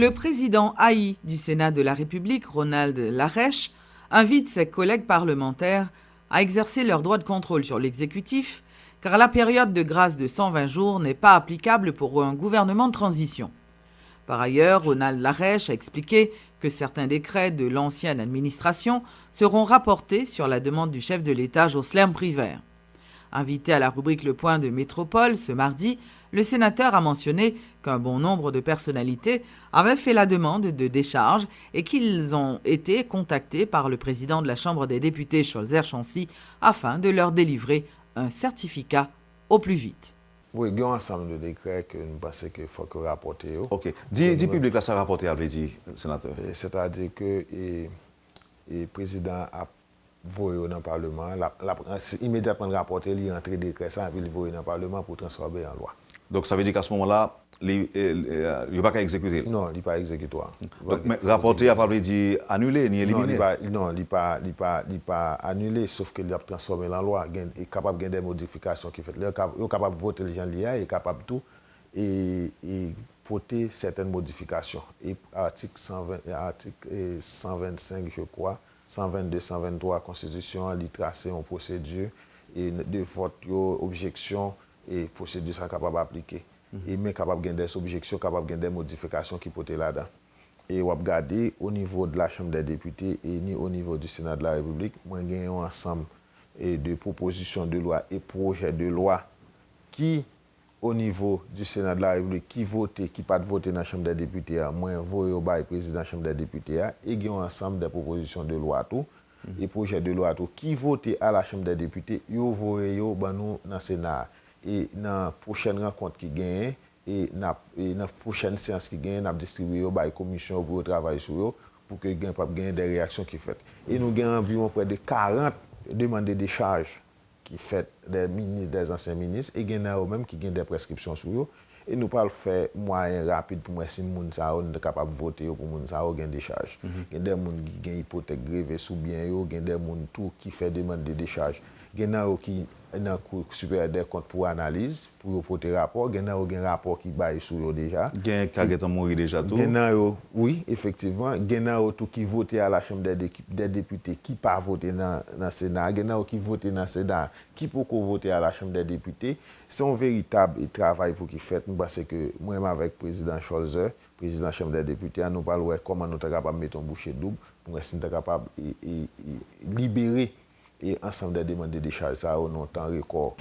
Le président AI du Sénat de la République, Ronald Lareche, invite ses collègues parlementaires à exercer leur droit de contrôle sur l'exécutif, car la période de grâce de 120 jours n'est pas applicable pour un gouvernement de transition. Par ailleurs, Ronald Lareche a expliqué que certains décrets de l'ancienne administration seront rapportés sur la demande du chef de l'État, Jocelyn Privert. Invité à la rubrique Le Point de Métropole ce mardi, le sénateur a mentionné qu'un bon nombre de personnalités avaient fait la demande de décharge et qu'ils ont été contactés par le président de la Chambre des députés, Scholzer Chancy, afin de leur délivrer un certificat au plus vite. Oui, il y a un ensemble de décrets que nous pensons qu'il faut rapporter. Ok. Dis public là, ça rapporter, avait dit, sénateur. C'est-à-dire que le président a voyé dans le Parlement, immédiatement rapporté, il a entré décret, ça, il voyé dans le Parlement pour transformer en loi. Donc ça veut dire qu'à ce moment-là, il n'est pas qu'à exécuter. Non, il n'est pas exécutoire. Donc, mais rapporter a pas dit annuler ni éliminer. Non, il n'est pas annulé, sauf qu'il a transformé en loi. Il est capable de des modifications qui fait. Il est capable de voter les gens liés, il est capable de tout et voter certaines modifications. Et article 125, je crois, 122, 123 Constitution, il trace une procédure et de vote, objection et procédure sont capables d'appliquer. Et même capable de des objections, capable de des modifications qui peuvent être là-dedans. Et on va regarder au niveau de la Chambre des députés et ni au niveau du Sénat de la République, moi j'ai un ensemble de propositions de loi et projets de loi qui, au niveau du Sénat de la République, qui votent, qui pas voter dans la Chambre des députés, moi voyer au président de la Chambre des députés et il y a un ensemble de propositions de loi tout et projets de loi tout qui votent à la Chambre des députés, yo voyer yo ban nous dans le Sénat. Et dans la prochaine rencontre qui gagne, et dans la prochaine séance qui gagne, nous avons distribué la commission pour travailler sur eux pour que nous puissions des réactions qui faites. Et nous avons environ près de 40 demandes de décharge qui faites des ministres, des anciens ministres, et nous avons même qui ont des prescriptions sur eux. Et nous pouvons faire moyen rapide pour moi si nous sommes capables de voter pour nous avons des décharges. Il y a des gens qui ont hypothèque grévée sous bien, il y a des gens qui font demande de décharge. Il y a des gens qui dans le cours supérieur des comptes pour analyse, pour porter rapport. Il y a un rapport qui baille sur eux déjà. Il y a un cas qui mourir déjà tout. Oui, effectivement. Il y a un qui vote à la Chambre des députés qui pas voté dans le Sénat. Il y a un qui vote dans le Sénat qui peut voter à la Chambre des députés. C'est un véritable travail pour qu'il fait. Parce que moi, avec le président Scholzer, président de la Chambre des députés, nous parlons comment nous sommes capables de mettre un boucher double pour être capable de libérer et ensemble des demandes de décharge, ça au temps record.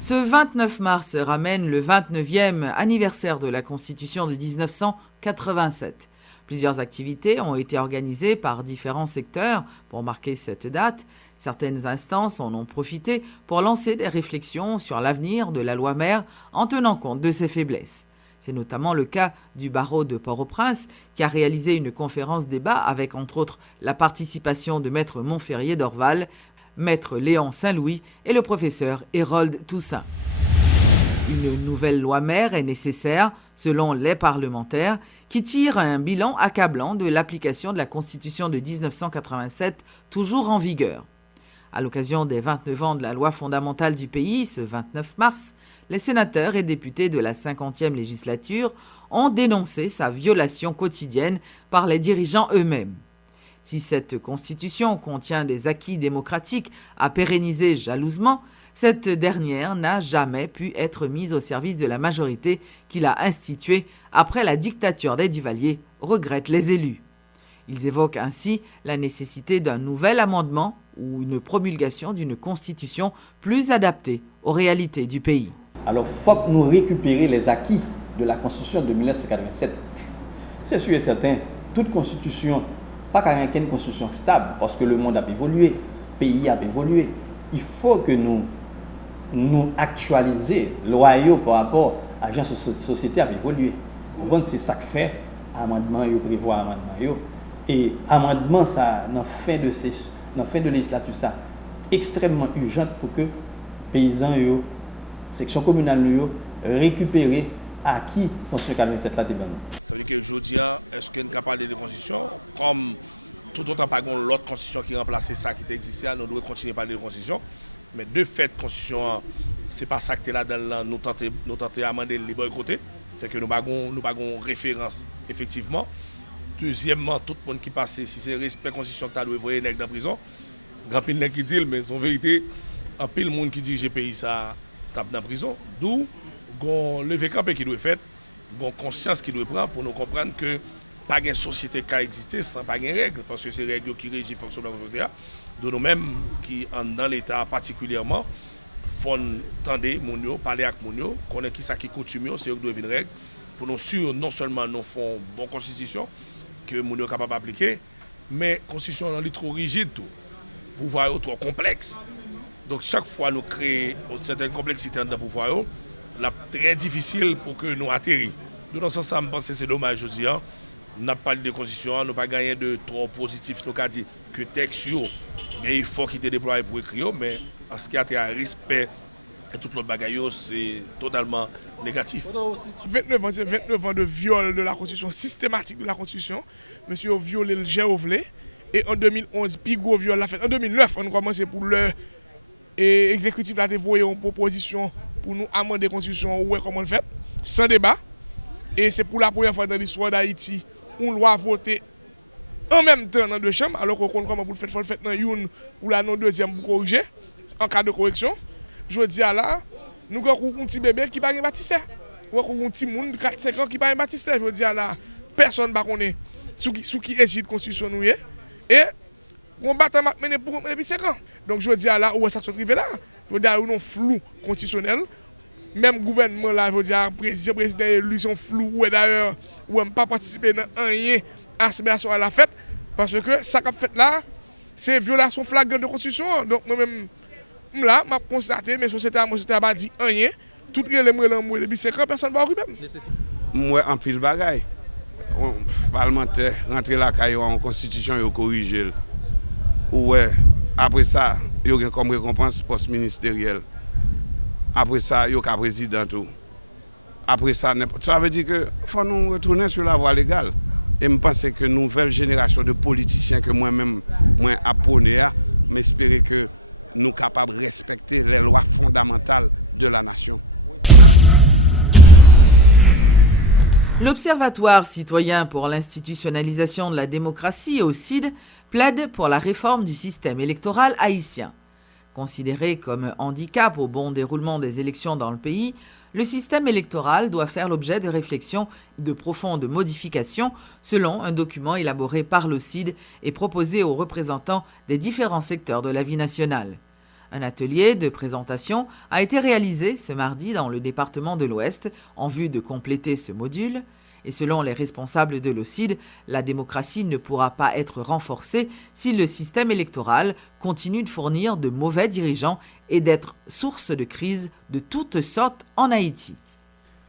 Ce 29 mars ramène le 29e anniversaire de la Constitution de 1987. Plusieurs activités ont été organisées par différents secteurs pour marquer cette date. Certaines instances en ont profité pour lancer des réflexions sur l'avenir de la loi mère en tenant compte de ses faiblesses. C'est notamment le cas du barreau de Port-au-Prince qui a réalisé une conférence débat avec entre autres la participation de Maître Montferrier d'Orval, Maître Léon Saint-Louis et le professeur Hérold Toussaint. Une nouvelle loi mère est nécessaire, selon les parlementaires, qui tirent un bilan accablant de l'application de la Constitution de 1987, toujours en vigueur. À l'occasion des 29 ans de la loi fondamentale du pays, ce 29 mars, les sénateurs et députés de la 50e législature ont dénoncé sa violation quotidienne par les dirigeants eux-mêmes. Si cette constitution contient des acquis démocratiques à pérenniser jalousement, cette dernière n'a jamais pu être mise au service de la majorité qui l'a instituée après la dictature des Duvalier, regrettent les élus. Ils évoquent ainsi la nécessité d'un nouvel amendement ou une promulgation d'une constitution plus adaptée aux réalités du pays. Alors, il faut que nous récupérions les acquis de la Constitution de 1987. C'est sûr et certain, toute constitution, pas qu'à une constitution stable, parce que le monde a évolué, le pays a évolué. Il faut que nous actualisions loyaux par rapport à la société a évolué. C'est ça que fait l'amendement, il prévoit l'amendement. Et l'amendement, ça, dans la fin de législature, ça extrêmement urgent pour que les paysans, section communale, récupèrent acquis dans ce cadre de cette là. Ça veut dire que aujourd'hui, est-ce qu'on est capable de constitution comme tout autant pas l'autre constitution qui remplaçait ça qui existait, nous devons continuer à parler de constitution. Mais de fait, constitution c'est pas ça que là-dedans, nous tenter amender les boycotter. C'est que nous n'avons pas référence, effectivement. Deuxièmement, tout le monde qui passe, si c'est respect constitution que tu as doit envoyer nèg dans prison, grand pile nèg qui dit, mais en vérité, un pile monde qui dirige le pays, ça tape dans prison. D'où, le campé qui doit être fait, conscience qui doit prendre pour nous comprendre que pas de société qui a existé sans pas de règles, parce que c'est les règles qui régissent le fonctionnement de la société. De nous-mêmes, qui dans l'État particulièrement, faut tendre, parler avec les gens, connaître qui ça qui coutume, c'est eux qui doivent une règle, pour nous sûr, non seulement nous faisons une bonne constitution, que les gens sont capables d'appliquer, mais la constitution est trop rigide, tout. Pouvoir est trop complexe. Donc chaque fois nous créons une certaine complexité dans le pouvoir, c'est très difficile pour que nous atterrissions. Dans ce sens, je pense que c'est dommage aujourd'hui. Nous n'avons pas de constitution, nous n'avons pas gagné de trop positif. Nous avons dit que texte, il faut qu'il te déploie pour écrire, mais en ce qui a été à respect et tout l'autre bagaille, c'est totalement négatif. 29 ans de viol de la Constitution, systématique de la Constitution. Monsieur a violé le Géovlé. Et en 2011, puis gros viol l'a fait. En 2009, on a commencé pour l'exécutif a dévoyé une proposition pour nous amender la Constitution, ou comment on le fait, sans débat. Et c'est pour la première fois dans l'histoire d'Haïti, on doit voter en même temps dans deux chambres, alors qu'on compte comment pour le faire dans une ou la non deuxième pour corriger, en cas de correction. Je dis à là, nous avons un petit bébé qui n'a pas baptisé. Nous avons un petit monde de 4-5 ans qui n'a pas baptisé. Je dis à là, personne ne connaît sous qui égide la Constitution nous est. Et on bat à mener pour 5 ans. Donc je dis à là, où ça se trouve là. Je dis à là, nous flou constitutionnel. Même gouvernement là, je veux dire, président élu sont flou, ou d'ailleurs, ou même pas participer dans rien assimilation à la fête, parce que ça qu'a fait là, c'est violation flagrante de la Constitution. Donc moi-même, là, je constaté, mais société n'a pas dit rien, tout les mots depuis 5 ans, personne ne va occuper. Moi, en pile bagaille, parlementaire, rentrer la caille en Constitution et corriger. Ouais, après ça, il y a comme récompense poste ministériel. Après ça, il y a un président tout. Après ça, ça veut dire qu'il faut nous retourner sur la voie légale. Et je pense que nouvelle génération de politiciens que moi-même, moi, apprenais, m'espérer que nous sommes capables de respecter les lois fondamentales de la nation. L'Observatoire citoyen pour l'institutionnalisation de la démocratie, OCID, plaide pour la réforme du système électoral haïtien. Considéré comme handicap au bon déroulement des élections dans le pays, le système électoral doit faire l'objet de réflexions et de profondes modifications selon un document élaboré par l'OCID et proposé aux représentants des différents secteurs de la vie nationale. Un atelier de présentation a été réalisé ce mardi dans le département de l'Ouest en vue de compléter ce module. Et selon les responsables de l'OCID, la démocratie ne pourra pas être renforcée si le système électoral continue de fournir de mauvais dirigeants et d'être source de crises de toutes sortes en Haïti.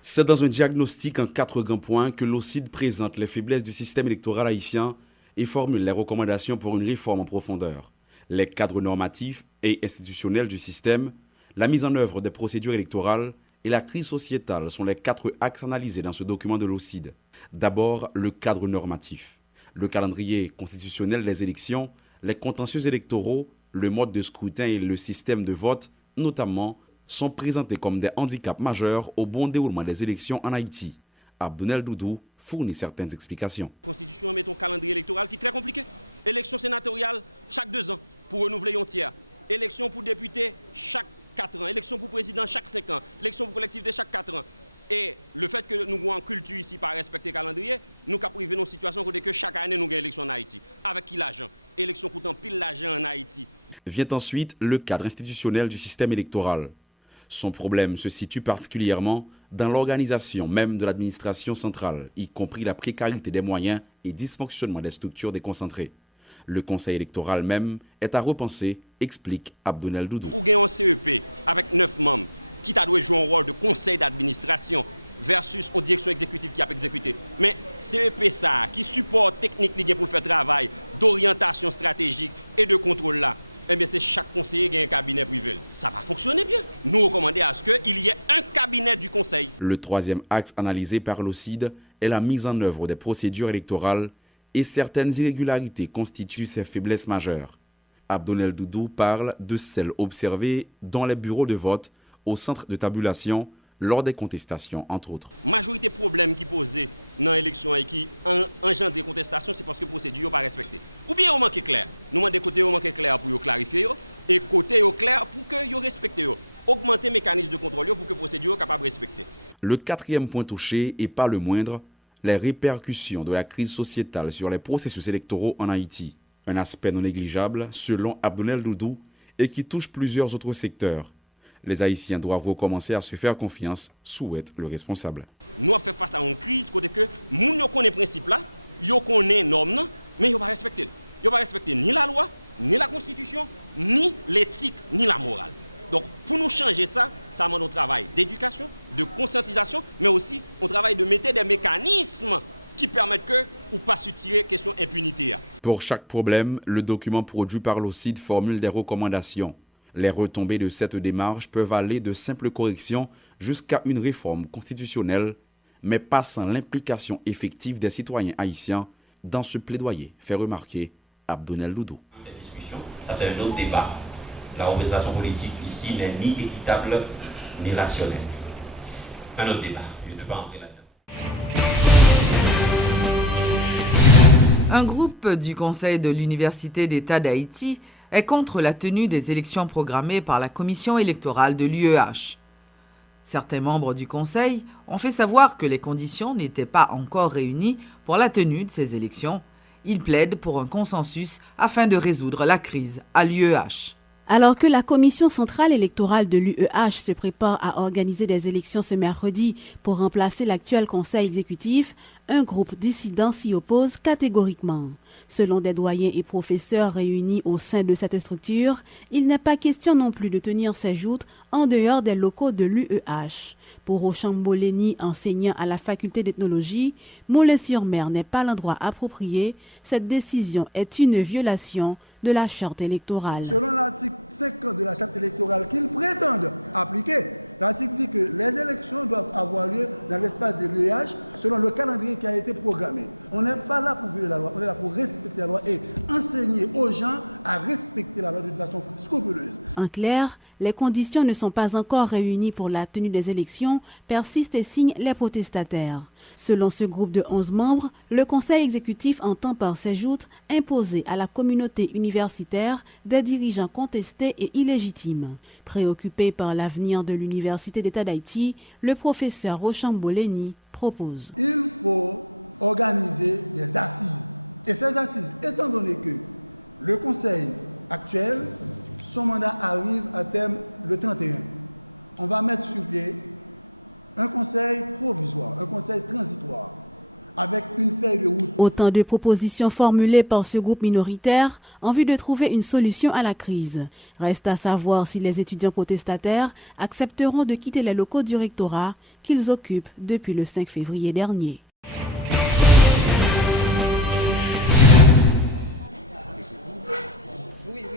C'est dans un diagnostic en 4 grands points que l'OCID présente les faiblesses du système électoral haïtien et formule les recommandations pour une réforme en profondeur. Les cadres normatifs et institutionnels du système, la mise en œuvre des procédures électorales et la crise sociétale sont les 4 axes analysés dans ce document de l'OCID. D'abord, le cadre normatif. Le calendrier constitutionnel des élections, les contentieux électoraux, le mode de scrutin et le système de vote, notamment, sont présentés comme des handicaps majeurs au bon déroulement des élections en Haïti. Abdounel Doudou fournit certaines explications. La Constitution met un calendrier électoral qui est très compliqué. Élection sénatoriale chaque 2 ans pour renouveler un tiers. Élection pour député chaque 4 ans. Élection pour président chaque 5 ans. Élection pour collectivité chaque 4 ans. Et le fait que nous avons en culture ici par respecter le calendrier, nous avons privé nos situations que chaque année nous avons une élection en Haïti. Avec qui l'argent? Élection coûtant pile l'argent en Haïti. Vient ensuite le cadre institutionnel du système électoral. Son problème se situe particulièrement dans l'organisation même de l'administration centrale, y compris la précarité des moyens et dysfonctionnement des structures déconcentrées. Le conseil électoral même est à repenser, explique Abdounel Doudou. Ou gagne un CEP avec 9 membres qui t'a dû jouer un rôle de conseil d'administration versus une direction exécutive qui a exécuté. Mais CEP ça, qui support technique pour faire travail d'orientation stratégique et de contrôle là, eh bien c'est chaque conseiller qui a un cabinet privé. Ça va fonctionner bien. Nous recommandons à ce qu'il y ait un cabinet du conseil. Le troisième axe analysé par l'OCID est la mise en œuvre des procédures électorales et certaines irrégularités constituent ces faiblesses majeures. Abdounel Doudou parle de celles observées dans les bureaux de vote au centre de tabulation lors des contestations, entre autres. Majorité problème qui posait dans l'élection et qui engendre des contestations, c'est parce que la procédure n'est pas respectée. Ou bien, on manque clair. Nous demandons côté manque clair pour clarifier et côté clair pour que vous respectez. Augmenter le mécanisme de contrôle pour que la procédure soit capable de respecter. Le quatrième point touché, et pas le moindre, les répercussions de la crise sociétale sur les processus électoraux en Haïti. Un aspect non négligeable, selon Abdounel Doudou, et qui touche plusieurs autres secteurs. Les Haïtiens doivent recommencer à se faire confiance, souhaite le responsable. Nous avons fait face à une crise côté que nous connaissons les principes là, nous connaissons les normes, mais ils ne respectent pas. Ils ne respectent ni la loi, ni la constitution, ni l'éthique, ni la morale. Donc pour nous changer ça demande un travail d'éducation, de conscientisation, mais aussi un travail de mettre des mécanismes qui permettent que ou pas se tirer question impunité. Pour chaque problème, le document produit par l'OCID formule des recommandations. Les retombées de cette démarche peuvent aller de simples corrections jusqu'à une réforme constitutionnelle, mais pas sans l'implication effective des citoyens haïtiens dans ce plaidoyer, fait remarquer Abdounel Doudou. Cette discussion, ça c'est un autre débat. La représentation politique ici n'est ni équitable ni rationnelle. Un autre débat, je ne peux pas entrer là-dedans. Un groupe du Conseil de l'Université d'État d'Haïti est contre la tenue des élections programmées par la commission électorale de l'UEH. Certains membres du Conseil ont fait savoir que les conditions n'étaient pas encore réunies pour la tenue de ces élections. Ils plaident pour un consensus afin de résoudre la crise à l'UEH. Alors que la Commission centrale électorale de l'UEH se prépare à organiser des élections ce mercredi pour remplacer l'actuel conseil exécutif, un groupe dissident s'y oppose catégoriquement. Selon des doyens et professeurs réunis au sein de cette structure, il n'est pas question non plus de tenir ces joutes en dehors des locaux de l'UEH. Pour Rochamboleni, enseignant à la faculté d'ethnologie, Moulins-sur-Mer n'est pas l'endroit approprié. Cette décision est une violation de la charte électorale. Selon l'article 50 de la charte électorale qu'ils prétendent appliquer, l'article dit que les élections doivent avoir lieu dans l'espace de l'UEH selon le calendrier qui a été programmé. On n'est pas là pour violer la loi, on est là pour respecter la loi et enseigner aux gens à respecter la loi de façon scrupuleuse. En clair, les conditions ne sont pas encore réunies pour la tenue des élections, persistent et signent les protestataires. Selon ce groupe de 11 membres, le conseil exécutif entend par ces joutes imposer à la communauté universitaire des dirigeants contestés et illégitimes. Préoccupé par l'avenir de l'Université d'État d'Haïti, le professeur Rochamboleni propose. Il faut organiser des assises. Et ces assises, étant donné que le conseil actuel, son mandat arrive à terme le 31, on va mettre sur pied un conseil provisoire, un conseil transitoire, avec une feuille de route. Autant de propositions formulées par ce groupe minoritaire en vue de trouver une solution à la crise. Reste à savoir si les étudiants protestataires accepteront de quitter les locaux du rectorat qu'ils occupent depuis le 5 février dernier.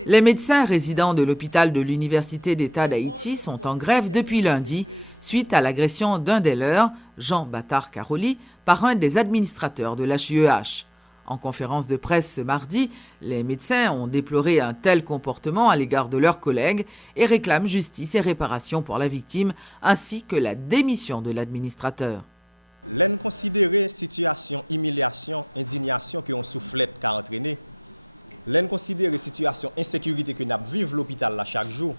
Les médecins résidents de l'hôpital de l'Université d'État d'Haïti sont en grève depuis lundi suite à l'agression d'un des leurs, Jean Battard Caroli, par un des administrateurs de l'HUEH. En conférence de presse ce mardi, les médecins ont déploré un tel comportement à l'égard de leurs collègues et réclament justice et réparation pour la victime ainsi que la démission de l'administrateur. L'en considérer situation, humiliation, indignation que on soufflette qu'a entraîné. L'en considérer situation insécurité que nous vivons l'hôpital là chaque jour.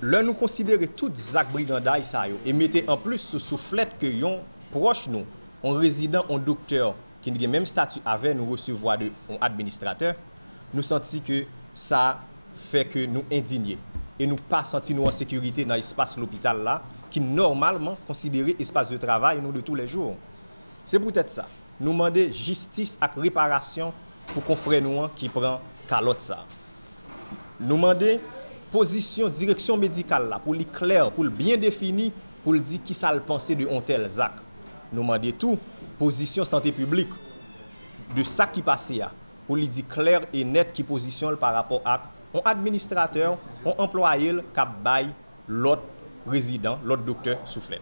L'en nous considérer toutes actes brigandailles ça yo et mettez en plus sous soufflette que yon proche nous, un résident, un docteur qui n'a même statut avec nous recevoir de un administrateur, nous senti que ça fait que nous indignés et nous pas senti nous en sécurité dans l'espace l'hôpital là qui normalement considéré espace de travail nous de tous les jours. C'est peut-être ça. Nous demander justice et réparation pour confrère nous qui prend calotte ça. Nous demander position direction médicale là pour lui clair, pour le bien défini, pour le dire qui ça le penser de un tel acte. Nous demander tout position santé publique de ça qui passé là pour lui dire clair et net qui position par rapport à un administrateur, un employé qui bail l'autre résident, l'autre docteur soufflette.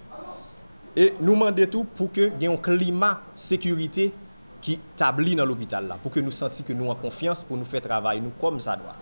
Et nous demander tout pour que il y ait un climat sécurité qui établit dans l'hôpital là pour que nous sentions que nous en confiance pour nous faire travailler nous comme ça doit.